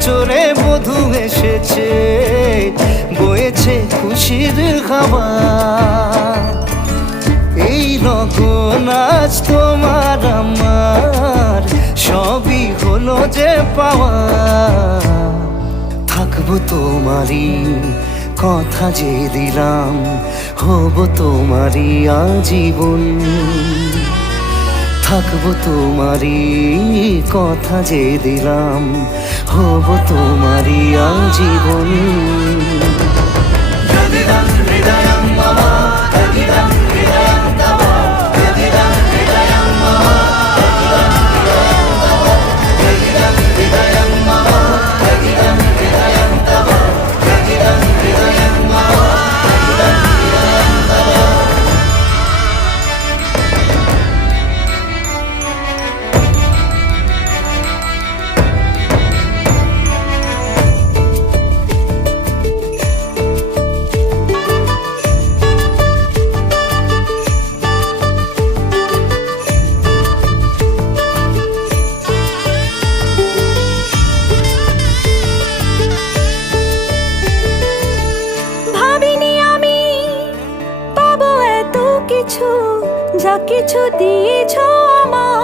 চড়ে বধূ এসেছে, বয়েছে খুশির খাবার। এই রকম আজ তোমার আমার সবই হলো যে পাওয়া। থাকবো তোমারই কথা যে দিলাম, হব তোমারই আজীবন। থাকবো তোমারই কথা যে দিলাম, হব তোমারই আজীবন। যা কিছু দিয়েছ আমার